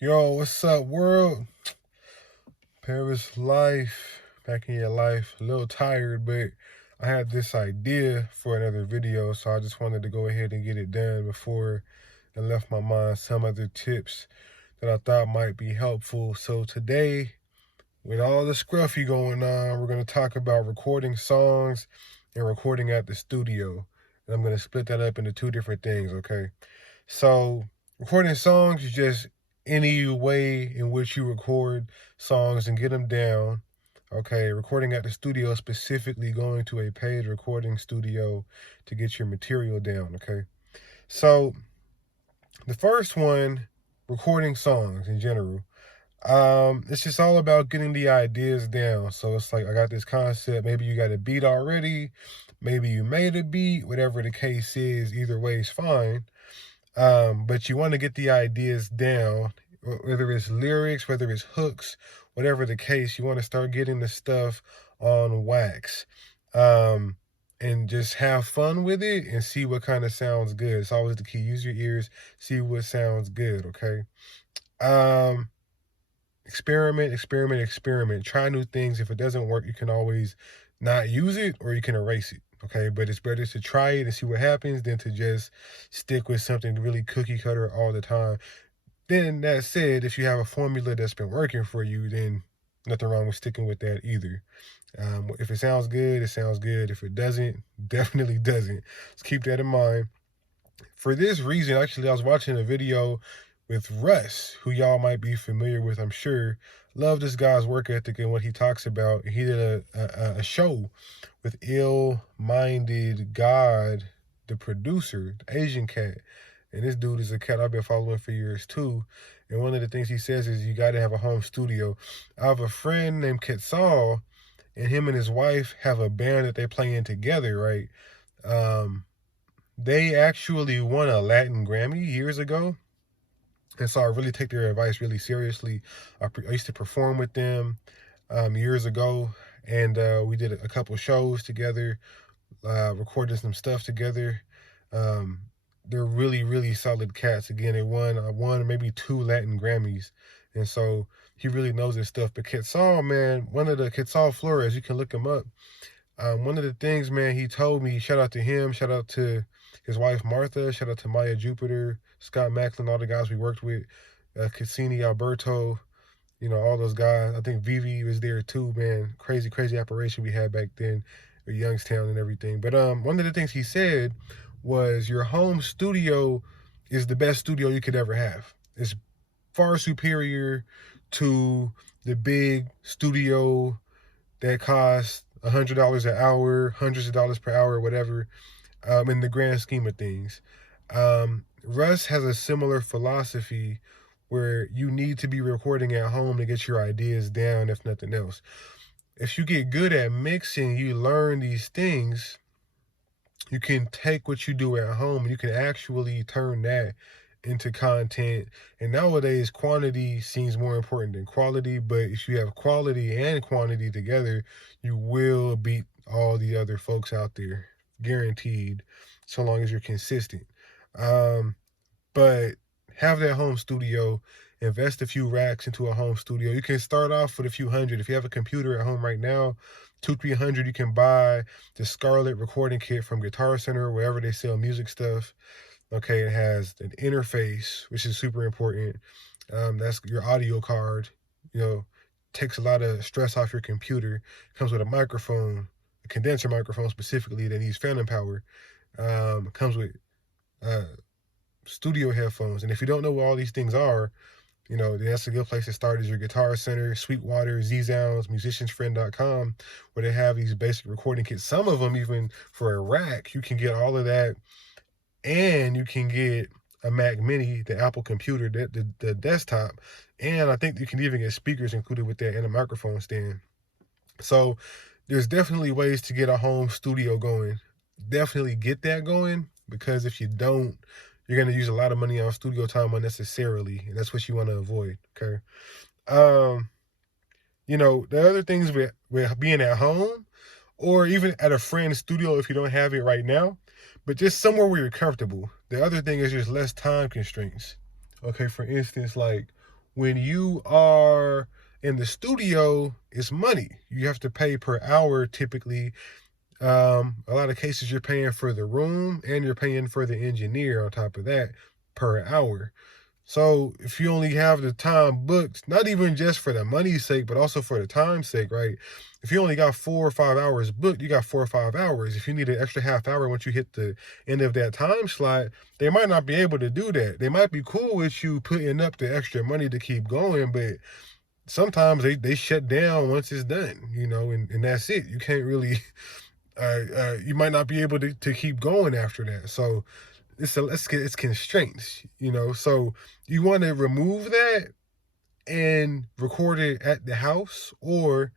Yo, what's up, world? Paris life, back in your life. A little tired, but I had this idea for another video, so I just wanted to go ahead and get it done before I left my mind some other tips that I thought might be helpful. So today, with all the scruffy going on, we're going to talk about recording songs and recording at the studio. And I'm going to split that up into two different things, okay? So recording songs is just any way in which you record songs and get them down. Okay, recording at the studio, specifically going to a paid recording studio to get your material down. Okay, so the first one, recording songs in general. It's just all about getting the ideas down. So it's like I got this concept. Maybe you got a beat already, maybe you made a beat. Whatever the case is, either way is fine. But you want to get the ideas down, whether it's lyrics, whether it's hooks, whatever the case. You want to start getting the stuff on wax, um, and just have fun with it and see what kind of sounds good. It's always the key. Use your ears, see what sounds good. Okay. Um, Experiment, experiment, experiment. Try new things. If it doesn't work, you can always not use it or you can erase it. Okay, but it's better to try it and see what happens than to just stick with something really cookie cutter all the time. Then that said, if you have a formula that's been working for you, then nothing wrong with sticking with that either. If it sounds good, it sounds good. If it doesn't, definitely doesn't. Let's keep that in mind. For this reason, actually, I was watching a video with Russ, who y'all might be familiar with, I'm sure. Love this guy's work ethic and what he talks about. He did a show with Ill Minded God, the producer, the Asian cat. And this dude is a cat I've been following for years too. And one of the things he says is you got to have a home studio. I have a friend named Quetzal, and him and his wife have a band that they play in together, right? Um, they actually won a Latin Grammy years ago. And so I really take their advice really seriously. I used to perform with them years ago, and we did a couple shows together, recorded some stuff together. Um, they're really, really solid cats. Again, they won maybe 2 Latin Grammys, and so he really knows his stuff. But Quetzal, man, one of the Quetzal Flores, you can look him up. One of the things, man, he told me, shout out to him, shout out to his wife, Martha, shout out to Maya Jupiter, Scott Macklin, all the guys we worked with, Cassini, Alberto, all those guys. I think Vivi was there too, man. Crazy, crazy operation we had back then at Youngstown and everything. But one of the things he said was your home studio is the best studio you could ever have. It's far superior to the big studio that costs $100 an hour, hundreds of dollars per hour, whatever, in the grand scheme of things. Russ has a similar philosophy where you need to be recording at home to get your ideas down, if nothing else. If you get good at mixing, you learn these things, you can take what you do at home and you can actually turn that into content. And nowadays, quantity seems more important than quality. But if you have quality and quantity together, you will beat all the other folks out there, guaranteed, so long as you're consistent. But have that home studio, invest a few racks into a home studio. You can start off with a few hundred. If you have a computer at home right now, 200-300, you can buy the Scarlett recording kit from Guitar Center, wherever they sell music stuff. Okay, it has an interface, which is super important. That's your audio card. Takes a lot of stress off your computer. Comes with a microphone, a condenser microphone specifically that needs phantom power. Comes with studio headphones. And if you don't know what all these things are, that's a good place to start is your Guitar Center, Sweetwater, Z-Sounds, musiciansfriend.com, where they have these basic recording kits. Some of them, even for a rack, you can get all of that, and you can get a Mac Mini, the Apple computer, the desktop, and I think you can even get speakers included with that and a microphone stand. So there's definitely ways to get a home studio going. Definitely get that going, because if you don't, you're going to use a lot of money on studio time unnecessarily, and that's what you want to avoid, okay? The other things with being at home or even at a friend's studio if you don't have it right now, but just somewhere where you're comfortable. The other thing is just less time constraints. Okay, for instance, like When you are in the studio, it's money. You have to pay per hour typically. A lot of cases you're paying for the room and you're paying for the engineer on top of that per hour. So if you only have the time booked, not even just for the money's sake, but also for the time's sake, right? If you only got 4 or 5 hours booked, you got 4 or 5 hours. If you need an extra half hour once you hit the end of that time slot, they might not be able to do that. They might be cool with you putting up the extra money to keep going, but sometimes they shut down once it's done, and that's it. You can't really, you might not be able to keep going after that. So it's constraints, So you want to remove that and record it at the house or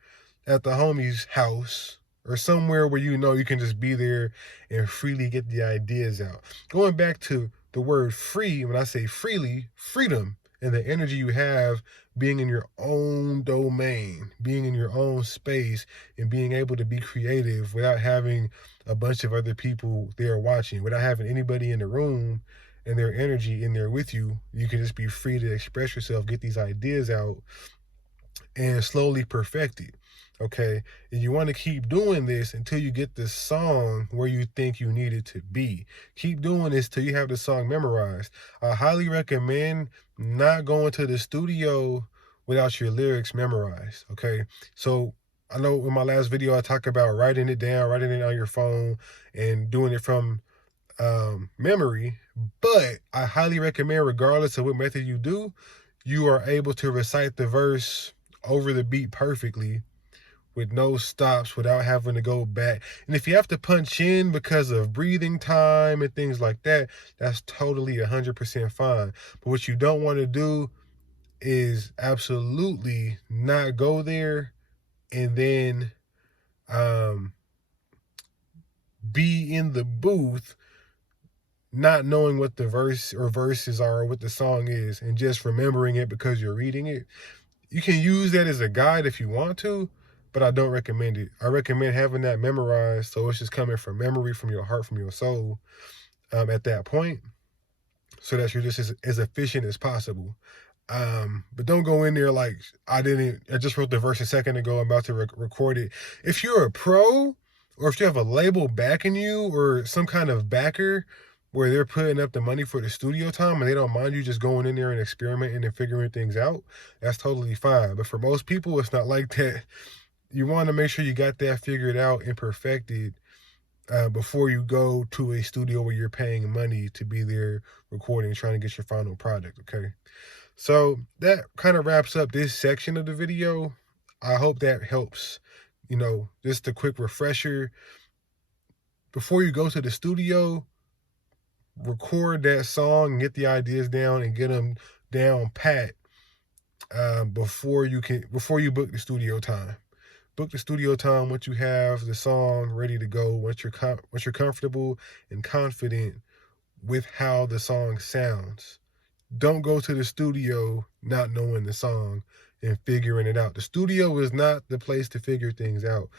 at the homie's house or somewhere where you can just be there and freely get the ideas out. Going back to the word free, when I say freely, freedom and the energy you have being in your own domain, being in your own space, and being able to be creative without having a bunch of other people there watching, without having anybody in the room and their energy in there with you. You can just be free to express yourself, get these ideas out, and slowly perfect it. Okay. And you want to keep doing this until you get the song where you think you need it to be. Keep doing this till you have the song memorized. I highly recommend not going to the studio without your lyrics memorized. Okay. So I know in my last video, I talked about writing it down, writing it on your phone, and doing it from memory. But I highly recommend, regardless of what method you do, you are able to recite the verse over the beat perfectly with no stops without having to go back. And if you have to punch in because of breathing time and things like that, that's totally 100% fine. But what you don't want to do is absolutely not go there and then be in the booth not knowing what the verse or verses are or what the song is and just remembering it because you're reading it. You can use that as a guide if you want to, but I don't recommend it. I recommend having that memorized so it's just coming from memory, from your heart, from your soul at that point, so that you're just as efficient as possible. But don't go in there like, I just wrote the verse a second ago, I'm about to record it. If you're a pro, or if you have a label backing you or some kind of backer where they're putting up the money for the studio time and they don't mind you just going in there and experimenting and figuring things out, that's totally fine. But for most people, it's not like that. You want to make sure you got that figured out and perfected before you go to a studio where you're paying money to be there recording, trying to get your final product, okay? So that kind of wraps up this section of the video. I hope that helps. Just a quick refresher. Before you go to the studio, record that song, get the ideas down, and get them down pat before you book the studio time. Book the studio time once you have the song ready to go, once you're comfortable and confident with how the song sounds. Don't go to the studio not knowing the song and figuring it out. The studio is not the place to figure things out.